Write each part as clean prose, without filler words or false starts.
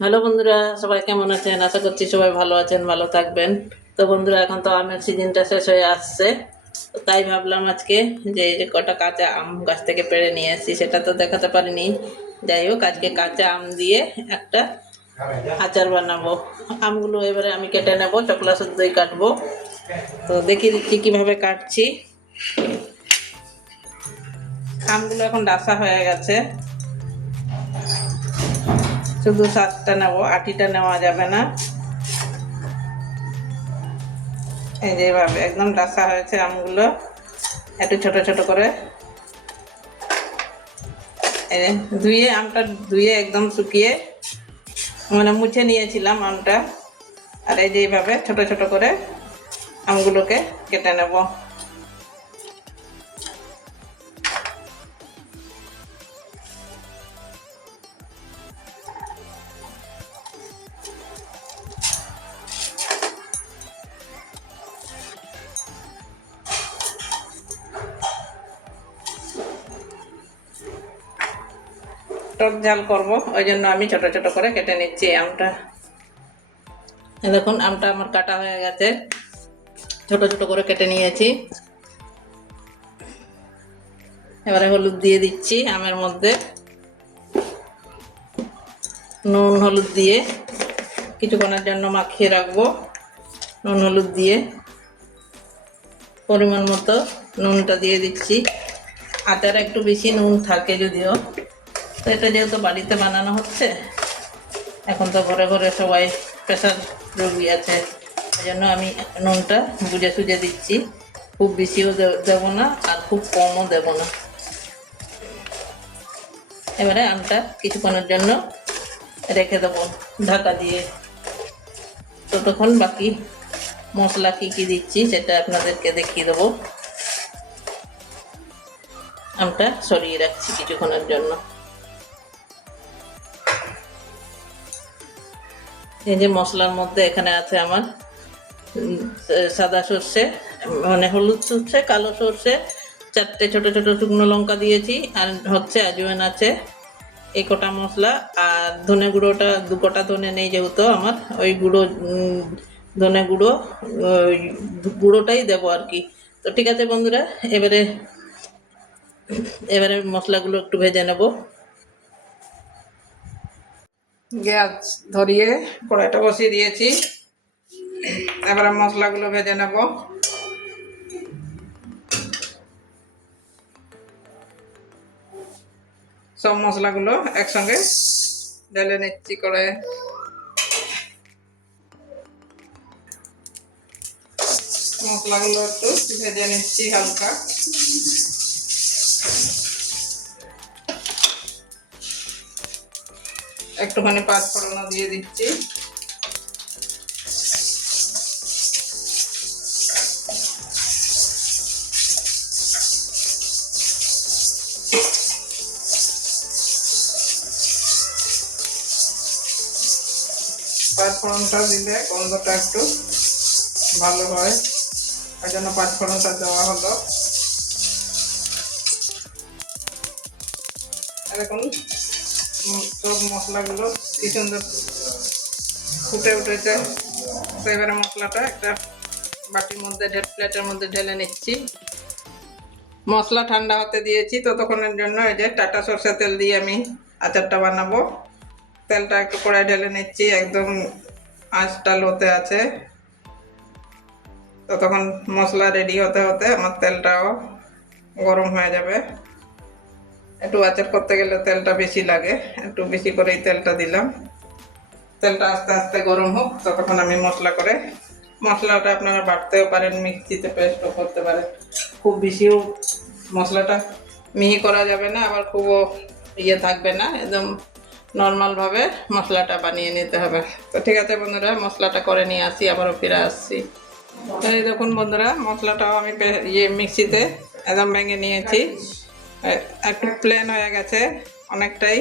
Hello বন্ধুরা, সবাই কেমন আছেন? আশা করছি সবাই ভালো আছেন, ভালো থাকবেন। তো বন্ধুরা, এখন তো আমের সিজনটা শেষ হয়ে আসছে, তো তাই ভাবলাম আজকে যে এই যে কটা কাঁচা আম গাছ থেকে পেড়ে নিয়ে এসেছি, সেটা তো দেখাতে পারিনি। যাই হোক, আজকে কাঁচা আম দিয়ে একটা আচার বানাবো। আমগুলো এবারে আমি কেটে নেবো, চকলা শুদ্ধই কাটবো। তো দেখিয়ে দিচ্ছি কিভাবে কাটছি। আমগুলো এখন ডাসা হয়ে গেছে, শুধু শাঁসটা নেবো, আটিটা নেওয়া যাবে না। এই যেভাবে একদম ডাসা হয়েছে আমগুলো, একটু ছোট ছোট করে ধুয়ে, আমটা ধুয়ে একদম শুকিয়ে মানে মুছে নিয়েছিলাম আমটা। আর এই যে এইভাবে ছোট ছোট করে আমগুলোকে কেটে নেব। টক ঝাল করব, ওই জন্য আমি ছোট ছোট করে কেটে নিচ্ছি আমটা। দেখুন, আমটা আমার কাটা হয়ে গেছে, ছোট ছোট করে কেটে নিয়েছি। এবারে হলুদ দিয়ে দিচ্ছি আমের মধ্যে, নুন হলুদ দিয়ে কিছুক্ষণের জন্য মাখিয়ে রাখবো। নুন হলুদ দিয়ে পরিমাণ মতো নুনটা দিয়ে দিচ্ছি। আচারে একটু বেশি নুন থাকে যদিও, তো এটা যেহেতু বাড়িতে বানানো হচ্ছে, এখন তো ঘরে ঘরে সবাই প্রেশার রোগী আছে, এই জন্য আমি নুনটা বুঝে সুঝে দিচ্ছি। খুব বেশিও দেবো না, আর খুব কমও দেবো না। এবারে আমটা কিছুক্ষণের জন্য রেখে দেবো ঢাকা দিয়ে। ততক্ষণ বাকি মশলা কি কি দিচ্ছি সেটা আপনাদেরকে দেখিয়ে দেবো। আমটা সরিয়ে রাখছি কিছুক্ষণের জন্য। এই যে মশলার মধ্যে এখানে আছে আমার সাদা সর্ষে, মানে হলুদ সর্ষে, কালো সর্ষে, 4টে ছোট ছোট শুকনো লঙ্কা দিয়েছি, আর হচ্ছে আজওয়ান আছে। এই কটা মশলা, আর ধনে গুঁড়োটা 2 কটা ধনে নেই যেহেতু আমার, ওই গুঁড়ো ধনে গুঁড়ো, ওই গুঁড়োটাই দেবো আর কি। তো ঠিক আছে বন্ধুরা, এবারে এবারে মশলাগুলো একটু ভেজে নেব। গ্যাস ধরিয়ে কড়াইটা বসিয়ে দিয়েছি, এবারে মশলাগুলো ভেজে নেব। সব মশলাগুলো একসঙ্গে ঢেলে নিচ্ছি করে। মশলাগুলো একটু ভেজে নিচ্ছি হালকা। একটুখানি পাঁচফোড়ন দিয়ে দিচ্ছি। পাঁচফোড়নটা দিলে গন্ধটা একটু ভালো হয়, ওই জন্য পাঁচফোড়নটা দেওয়া হলো। এখন সব মশলাগুলো কি সুন্দর ফুটে উঠেছে। তো এবারে মশলাটা একটা বাটির মধ্যে, প্লেটের মধ্যে ঢেলে নিচ্ছি। মশলা ঠান্ডা হতে দিয়েছি ততক্ষণের জন্য। এই যে টাটা সরষের তেল দিয়ে আমি আচারটা বানাবো। তেলটা একটু কড়াই ঢেলে নিচ্ছি, একদম আঁচটা লোতে আছে। ততক্ষণ মশলা রেডি হতে হতে আমার তেলটাও গরম হয়ে যাবে। একটু আচার করতে গেলে তেলটা বেশি লাগে, একটু বেশি করেই তেলটা দিলাম। তেলটা আস্তে আস্তে গরম হোক, ততক্ষণ আমি মশলাটা আপনারা বাটতেও পারেন, মিক্সিতে পেস্টও করতে পারেন। খুব বেশিও মশলাটা মিহি করা যাবে না, আবার খুবও ইয়ে থাকবে না, একদম নর্মালভাবে মশলাটা বানিয়ে নিতে হবে। তো ঠিক আছে বন্ধুরা, মশলাটা করে নিয়ে আসি, আবারও ফিরে আসছি। এই দেখুন বন্ধুরা, মশলাটাও আমি মিক্সিতে একদম ভেঙে নিয়েছি। একটু প্লেন হয়ে গেছে অনেকটাই,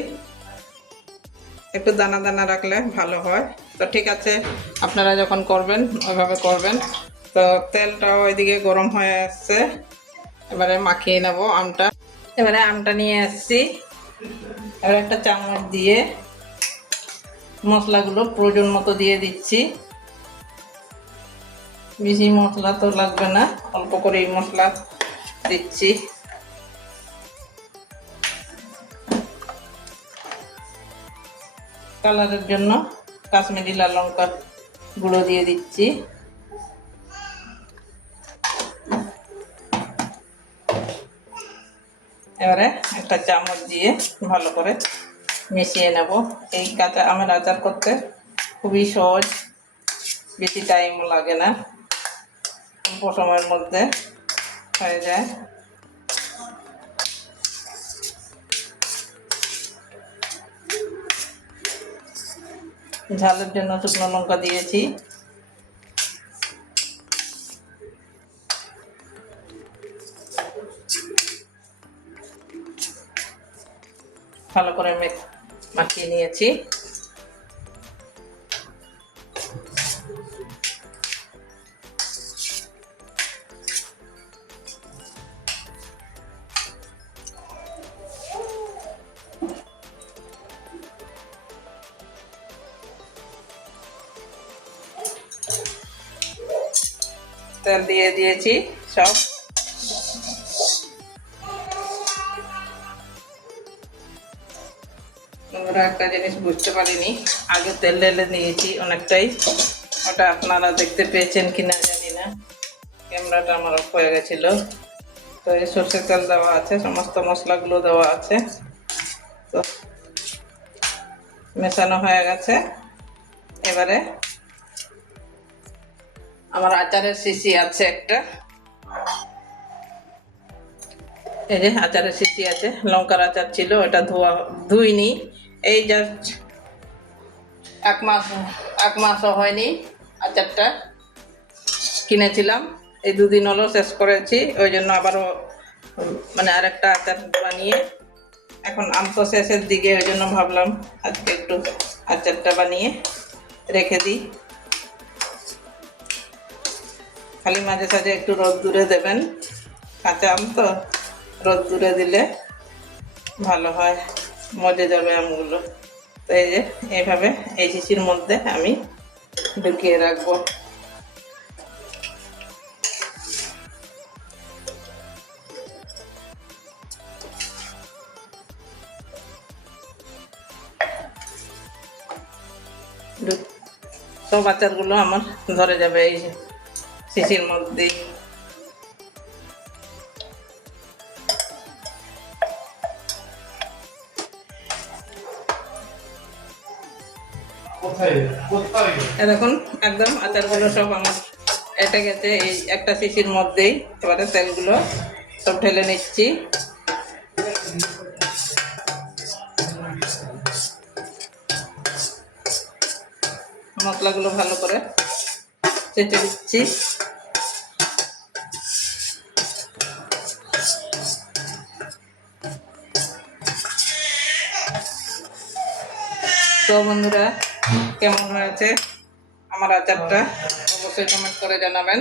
একটু দানা দানা রাখলে ভালো হয়। তো ঠিক আছে, আপনারা যখন করবেন ওইভাবে করবেন। তো তেলটাও ওইদিকে গরম হয়ে আসছে, এবারে মাখিয়ে নেব আমটা। এবারে আমটা নিয়ে আসছি, এবার একটা চামচ দিয়ে মশলাগুলো প্রয়োজন মতো দিয়ে দিচ্ছি। বেশি মশলা তো লাগবে না, অল্প করেই মশলা দিচ্ছি। কালারের জন্য কাশ্মীরি লাল লঙ্কা গুঁড়ো দিয়ে দিচ্ছি। এবারে একটা চামচ দিয়ে ভালো করে মিশিয়ে নেব। এই কাঁচা আমের আচার করতে খুবই সহজ, বেশি টাইমও লাগে না, অল্প সময়ের মধ্যে হয়ে যায়। ঝালের জন্য শুকনো লঙ্কা দিয়েছি। ভালো করে মাখিয়ে নিয়েছি। তেল দিয়ে দিয়েছি সব। আমরা একটা জিনিস বুঝতে পারিনি, আগে তেল ঢেলে নিয়েছি অনেকটাই, ওটা আপনারা দেখতে পেয়েছেন কিনা জানি না, ক্যামেরাটা আমার অফ হয়ে গেছিল। তো এই সর্ষের তেল দেওয়া আছে, সমস্ত মশলাগুলো দেওয়া আছে, তো মেশানো হয়ে গেছে। এবারে আমার আচারের শিশি আছে একটা, এই যে আচারের শিশি আছে, লঙ্কার আচার ছিল, এটা ধুইনি, এই জাস্ট এক মাসও হয়নি আচারটা কিনেছিলাম, এই 2 দিন হলো শেষ করেছি, ওই জন্য আবারও মানে আরেকটা আচার বানিয়ে, এখন আম তো শেষের দিকে, ওই জন্য ভাবলাম আজকে একটু আচারটা বানিয়ে রেখে দিই। খালি মাঝে সাঝে একটু রোদ্দুরে দেবেন, কাঁচা আম তো রোদ্দুরে দিলে ভালো হয়, মজে যাবে আমগুলো। তো এই যে এইভাবে এই শিশির মধ্যে আমি ঢুকিয়ে রাখবো। সব আচারগুলো আমার ধরে যাবে এই শিশির মধ্যে। দেখুন একদম আচারগুলো সব আমার এটে গেছে এই একটা শিশির মধ্যেই। এবারে তেলগুলো সব ঢেলে নিচ্ছি। মশলাগুলো ভালো করে চেটে দিচ্ছি। তো বন্ধুরা, কেমন হয়েছে আমার আচারটা অবশ্যই কমেন্ট করে জানাবেন।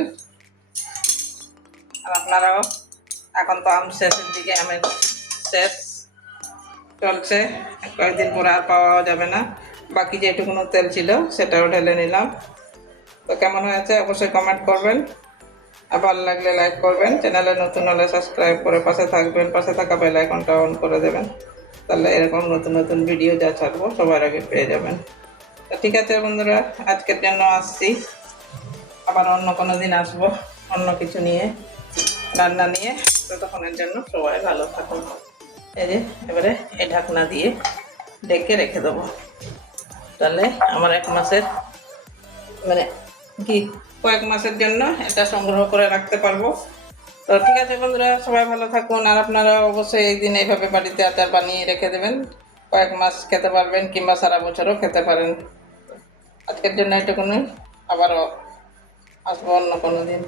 আর আপনারাও, এখন তো আম শেষের দিকে, আমের শেষ চলছে, কয়েকদিন পরে আর পাওয়া যাবে না। বাকি যেটুকুনো তেল ছিল সেটাও ঢেলে নিলাম। তো কেমন হয়েছে অবশ্যই কমেন্ট করবেন, আর ভালো লাগলে লাইক করবেন, চ্যানেলে নতুন হলে সাবস্ক্রাইব করে পাশে থাকবেন, পাশে থাকা বেল আইকনটা অন করে দেবেন, তাহলে এরকম নতুন নতুন ভিডিও যা ছাড়বো সবার আগে পেয়ে যাবেন। তো ঠিক আছে বন্ধুরা, আজকের জন্য আসছি, আবার অন্য কোনো দিন আসবো অন্য কিছু নিয়ে, রান্না নিয়ে। ততক্ষণের জন্য সবাই ভালো থাকুন। এই যে এবারে এই ঢাকনা দিয়ে ঢেকে রেখে দেবো, তাহলে আমার 1 মাসের মানে কি কয়েক মাসের জন্য এটা সংগ্রহ করে রাখতে পারবো। তো ঠিক আছে বন্ধুরা, সবাই ভালো থাকুন। আর আপনারা অবশ্যই একদিন এইভাবে বাড়িতে আচার বানিয়ে রেখে দেবেন, কয়েক মাস খেতে পারবেন, কিংবা সারা বছরও খেতে পারেন। আজকের জন্য এটুকুনি, আবারও আসবো অন্য কোনো দিন।